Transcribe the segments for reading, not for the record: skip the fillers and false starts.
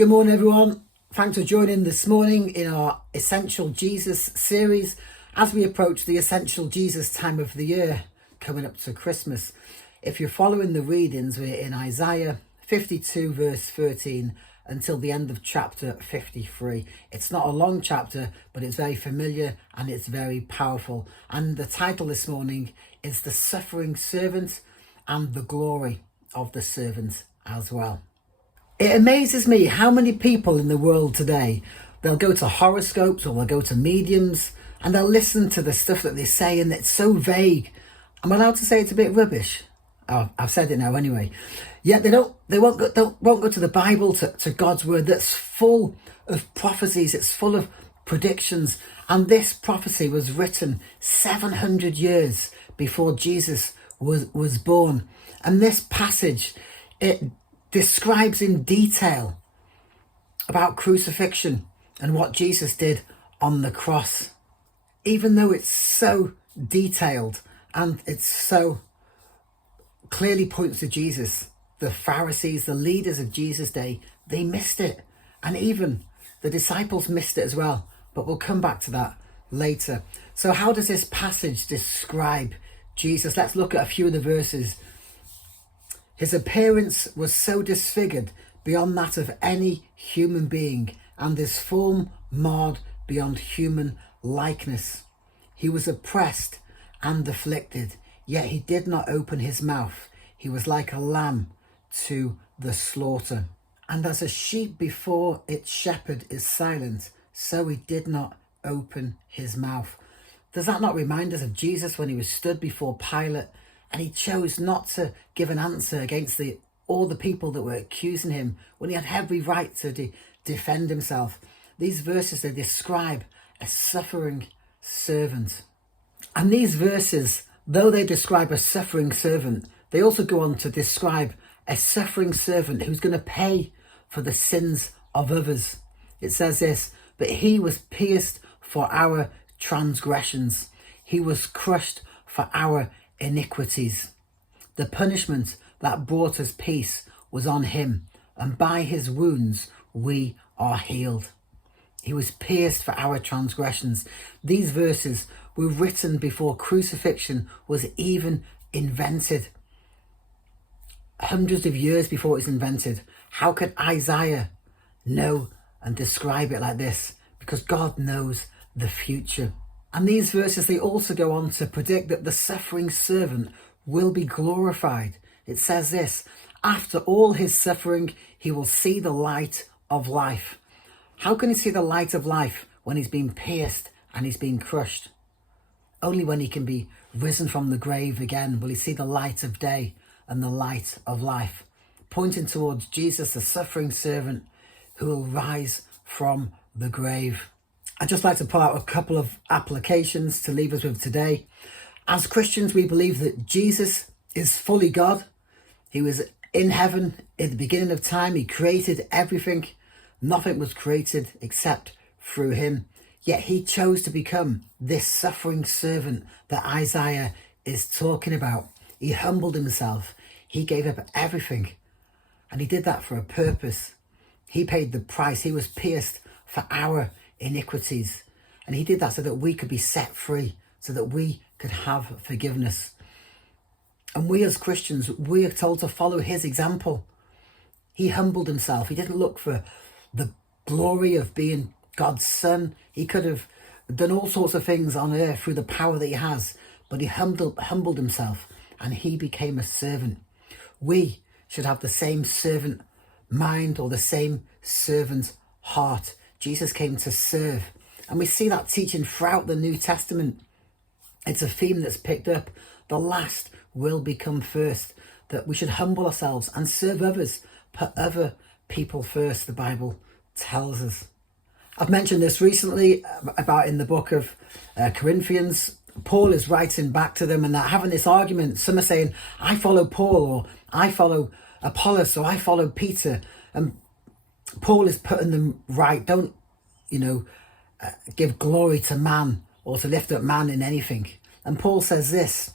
Good morning, everyone. Thanks for joining this morning in our Essential Jesus series as we approach the Essential Jesus time of the year, coming up to Christmas. If you're following the readings, we're in Isaiah 52 verse 13 until the end of chapter 53. It's not a long chapter, but it's very familiar and it's very powerful. And the title this morning is The Suffering Servant and the Glory of the Servant as well. It amazes me how many people in the world today, they'll go to horoscopes or they'll go to mediums and they'll listen to the stuff that they say and it's so vague. I'm allowed to say it's a bit rubbish. Oh, I've said it now anyway. Yet they won't go to the Bible, to God's word that's full of prophecies. It's full of predictions. And this prophecy was written 700 years before Jesus was born. And this passage, it describes in detail about crucifixion and what Jesus did on the cross. Even though it's so detailed and it's so clearly points to Jesus, the Pharisees, the leaders of Jesus' day, they missed it. And even the disciples missed it as well. But we'll come back to that later. So how does this passage describe Jesus? Let's look at a few of the verses. His appearance was so disfigured beyond that of any human being, and his form marred beyond human likeness. He was oppressed and afflicted, yet he did not open his mouth. He was like a lamb to the slaughter. And as a sheep before its shepherd is silent, so he did not open his mouth. Does that not remind us of Jesus when he was stood before Pilate and he chose not to give an answer against all the people that were accusing him when he had every right to defend himself? These verses, they describe a suffering servant. And these verses, though they describe a suffering servant, they also go on to describe a suffering servant who's going to pay for the sins of others. It says this, but he was pierced for our transgressions. He was crushed for our iniquities. The punishment that brought us peace was on him, and by his wounds we are healed. He was pierced for our transgressions. These verses were written before crucifixion was even invented. Hundreds of years before it was invented. How could Isaiah know and describe it like this? Because God knows the future. And these verses, they also go on to predict that the suffering servant will be glorified. It says this, after all his suffering, he will see the light of life. How can he see the light of life when he's been pierced and he's been crushed? Only when he can be risen from the grave again will he see the light of day and the light of life, pointing towards Jesus, the suffering servant who will rise from the grave. I'd just like to pull out a couple of applications to leave us with today. As Christians, we believe that Jesus is fully God. He was in heaven at the beginning of time. He created everything. Nothing was created except through him. Yet he chose to become this suffering servant that Isaiah is talking about. He humbled himself. He gave up everything. And he did that for a purpose. He paid the price. He was pierced for our iniquities. And he did that so that we could be set free, so that we could have forgiveness. And we as Christians, we are told to follow his example. He humbled himself. He didn't look for the glory of being God's son. He could have done all sorts of things on earth through the power that he has, but he humbled himself and he became a servant. We should have the same servant mind or the same servant heart. Jesus came to serve. And we see that teaching throughout the New Testament. It's a theme that's picked up. The last will become first. That we should humble ourselves and serve others. Put other people first, the Bible tells us. I've mentioned this recently about in the book of Corinthians. Paul is writing back to them and they're having this argument. Some are saying, I follow Paul, or I follow Apollos, or I follow Peter. And Paul is putting them right. Don't, give glory to man or to lift up man in anything. And Paul says this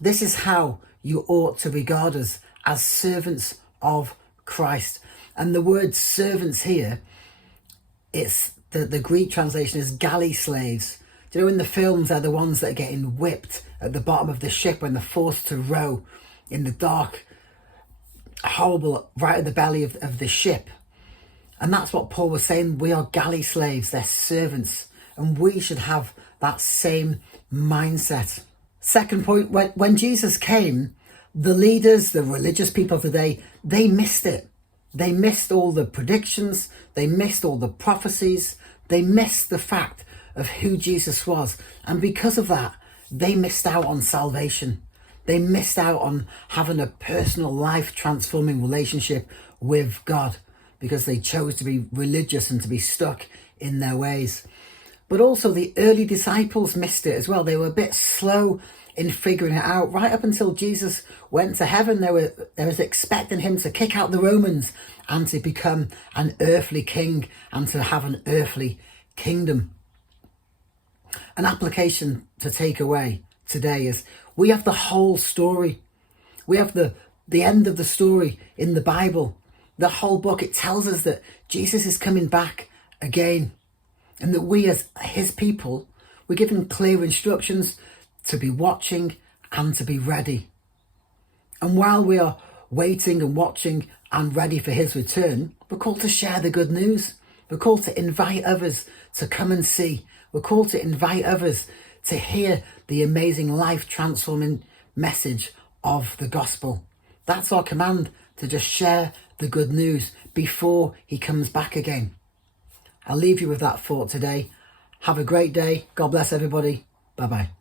is how you ought to regard us, as servants of Christ. And the word servants here, it's the Greek translation is galley slaves. Do you know in the films they're the ones that are getting whipped at the bottom of the ship when they're forced to row in the dark, horrible, right at the belly of the ship. And that's what Paul was saying. We are galley slaves, they're servants. And we should have that same mindset. Second point, when Jesus came, the leaders, the religious people of the day, they missed it. They missed all the predictions. They missed all the prophecies. They missed the fact of who Jesus was. And because of that, they missed out on salvation. They missed out on having a personal life transforming relationship with God because they chose to be religious and to be stuck in their ways. But also the early disciples missed it as well. They were a bit slow in figuring it out. Right up until Jesus went to heaven, they was expecting him to kick out the Romans and to become an earthly king and to have an earthly kingdom. An application to take away today is we have the whole story. We have the end of the story in the Bible. The whole book, it tells us that Jesus is coming back again and that we as his people, we're given clear instructions to be watching and to be ready. And while we are waiting and watching and ready for his return, we're called to share the good news. We're called to invite others to come and see. We're called to invite others to hear the amazing life transforming message of the gospel. That's our command, to just share the good news before he comes back again. I'll leave you with that thought today. Have a great day. God bless everybody. Bye-bye.